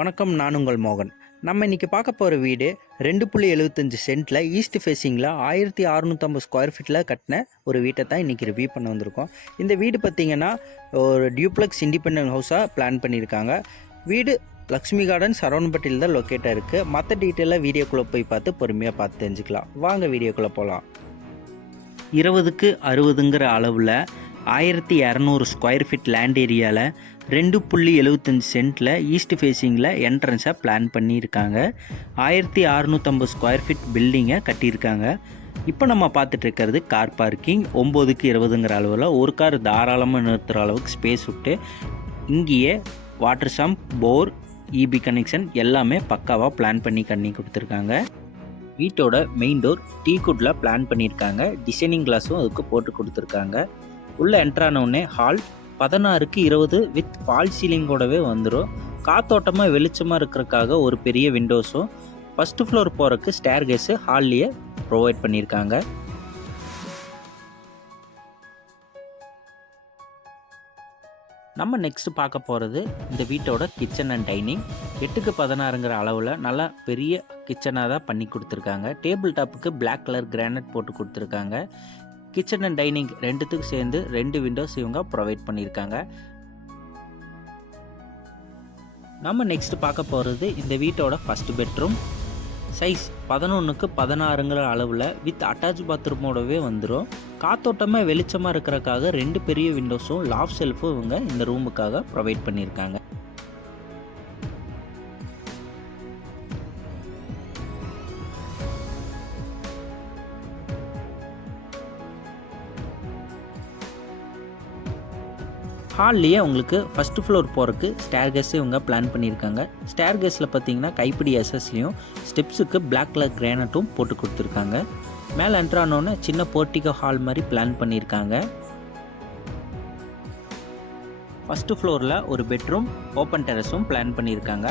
வணக்கம் நான் உங்கள் மோகன். நம்ம இன்றைக்கி பார்க்க போகிற வீடு ரெண்டு புள்ளி எழுபத்தஞ்சு சென்ட்டில் ஈஸ்ட் ஃபேஸிங்கில் ஆயிரத்தி அறநூற்றம்பது ஸ்கொயர் ஃபீட்டில் கட்டின ஒரு வீட்டை தான் இன்றைக்கி ரிவ்யூ பண்ண வந்திருக்கோம். இந்த வீடு பார்த்திங்கன்னா ஒரு டியூப்ளெக்ஸ் இண்டிபெண்டன்ட் ஹவுஸாக பிளான் பண்ணியிருக்காங்க. வீடு லக்ஷ்மி கார்டன் சரவணப்பட்டியில் தான் லொக்கேட்டாக இருக்குது மற்ற டீட்டெயிலாக வீடியோக்குள்ளே போய் பார்த்து பொறுமையாக பார்த்து தெரிஞ்சுக்கலாம். வாங்க வீடியோக்குள்ளே போகலாம் இருபதுக்கு அறுபதுங்கிற அளவில் ஆயிரத்தி இரநூறு ஸ்கொயர் ஃபீட் லேண்ட் ஏரியாவில் ரெண்டு புள்ளி எழுபத்தஞ்சி சென்ட்டில் ஈஸ்ட் ஃபேஸிங்கில் என்ட்ரன்ஸாக பிளான் பண்ணியிருக்காங்க. ஆயிரத்தி அறநூற்றம்பது ஸ்கொயர் ஃபீட் பில்டிங்கை கட்டியிருக்காங்க. இப்போ நம்ம பார்த்துட்டு இருக்கிறது கார் பார்க்கிங் ஒம்போதுக்கு இருபதுங்கிற அளவில் ஒரு கார் தாராளமாக நிறுத்துகிற அளவுக்கு ஸ்பேஸ் விட்டு இங்கேயே water sump bore EB connection எல்லாமே பக்காவாக பிளான் பண்ணி பண்ணி கொடுத்துருக்காங்க. வீட்டோட மெயின் டோர் டீ குட்டில் பிளான் பண்ணியிருக்காங்க. டிசைனிங் கிளாஸும் அதுக்கு போட்டு கொடுத்துருக்காங்க. உள்ளே என்ட்ரான உடனே ஹால் பதினாறுக்கு இருபது வித் ஃபால் சீலிங்கோடவே வந்துடும் காத்தோட்டமாக வெளிச்சமாக இருக்கிறதுக்காக ஒரு பெரிய விண்டோஸும் ஃபஸ்ட்டு ஃப்ளோர் போகிறக்கு ஸ்டேர் கேஸு ஹால்லையே ப்ரொவைட் பண்ணியிருக்காங்க. நம்ம நெக்ஸ்ட் பார்க்க போகிறது இந்த வீட்டோட கிச்சன் அண்ட் டைனிங் எட்டுக்கு பதினாறுங்கிற அளவில் நல்லா பெரிய கிச்சனாக தான் பண்ணி கொடுத்துருக்காங்க. டேபிள் டாப்புக்கு பிளாக் கலர் கிரானைட் போட்டு கொடுத்துருக்காங்க. கிச்சன் அண்ட் டைனிங் ரெண்டுத்துக்கும் சேர்ந்து ரெண்டு விண்டோஸ் இவங்க ப்ரொவைட் பண்ணியிருக்காங்க. நம்ம நெக்ஸ்ட் பார்க்க போகிறது இந்த வீட்டோட ஃபஸ்ட் பெட்ரூம் சைஸ் பதினொன்றுக்கு பதினாறுங்கிற அளவில் வித் அட்டாச் பாத்ரூமோடவே வந்துடும் காத்தோட்டமாக வெளிச்சமாக இருக்கிறக்காக ரெண்டு பெரிய விண்டோஸும் லாஃப் செல்ஃபும் இவங்க இந்த ரூமுக்காக ப்ரொவைட் பண்ணியிருக்காங்க. ஹால்லையே உங்களுக்கு ஃபஸ்ட்டு ஃப்ளோர் போகிறதுக்கு ஸ்டேர்கஸே இவங்க பிளான் பண்ணியிருக்காங்க. ஸ்டேர்கஸில் பார்த்தீங்கன்னா கைப்பிடி எஸ்எஸ்லையும் ஸ்டெப்ஸுக்கு பிளாக் கலர் கிரானட்டும் போட்டு கொடுத்துருக்காங்க. மேலே என்ட்ரானோன்னு சின்ன போர்ட்டிகோ ஹால் மாதிரி பிளான் பண்ணியிருக்காங்க. ஃபஸ்ட்டு ஃப்ளோரில் ஒரு பெட்ரூம் ஓப்பன் டெரஸும் பிளான் பண்ணியிருக்காங்க.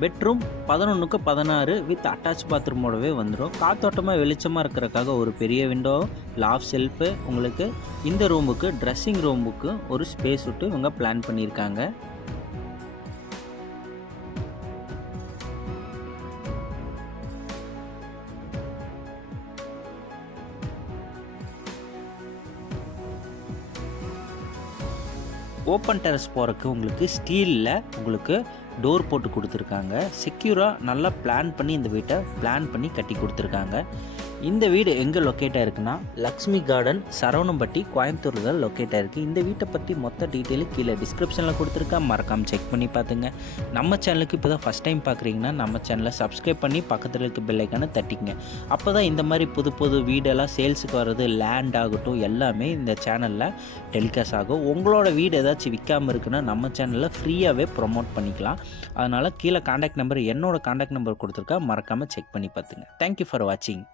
பெட்ரூம் பதினொன்றுக்கு பதினாறு வித் அட்டாச் பாத்ரூமோடவே வந்துடும் காத்தோட்டமாக வெளிச்சமாக இருக்கிறக்காக ஒரு பெரிய விண்டோ லாஃப் ஷெல்ஃபு உங்களுக்கு இந்த ரூமுக்கு ட்ரெஸ்ஸிங் ரூமுக்கு ஒரு ஸ்பேஸ் விட்டு இவங்க பிளான் பண்ணியிருக்காங்க. ஓப்பன் டெரஸ் போகிறக்கு உங்களுக்கு ஸ்டீலில் உங்களுக்கு டோர் போட்டு கொடுத்துருக்காங்க. செக்யூராக நல்லா பிளான் பண்ணி இந்த வீட்டை பிளான் பண்ணி கட்டி கொடுத்துருக்காங்க. இந்த வீடு எங்கே லொக்கேட்டாக இருக்குன்னா லக்ஷ்மி கார்டன் சரவணம்பட்டி கோயம்புத்தூரில் தான் லொக்கேட் ஆயிருக்கு. இந்த வீட்டை பற்றி மொத்த டீட்டெயிலு கீழே டிஸ்கிரிப்ஷனில் கொடுத்துருக்கா மறக்காமல் செக் பண்ணி பார்த்துங்க. நம்ம சேனலுக்கு இப்போ தான் ஃபஸ்ட் டைம் பார்க்குறீங்கன்னா நம்ம சேனலை சப்ஸ்கிரைப் பண்ணி பக்கத்தில் இருக்க பெல்லைக்கான தட்டிங்க அப்போ தான் இந்த மாதிரி புது புது வீடெல்லாம் சேல்ஸுக்கு வர்றது லேண்ட் ஆகட்டும் எல்லாமே இந்த சேனலில் டெலிகாஸ்ட் ஆகும். உங்களோட வீடு ஏதாச்சும் விற்காமல் இருக்குன்னா நம்ம சேனலில் ஃப்ரீயாகவே ப்ரொமோட் பண்ணிக்கலாம். அதனால் கீழே காண்டாக்ட் நம்பர் என்னோட காண்டாக்ட் நம்பர் கொடுத்துருக்கா மறக்காமல் செக் பண்ணி பார்த்துங்க. தேங்க்யூ ஃபார் வாட்சிங்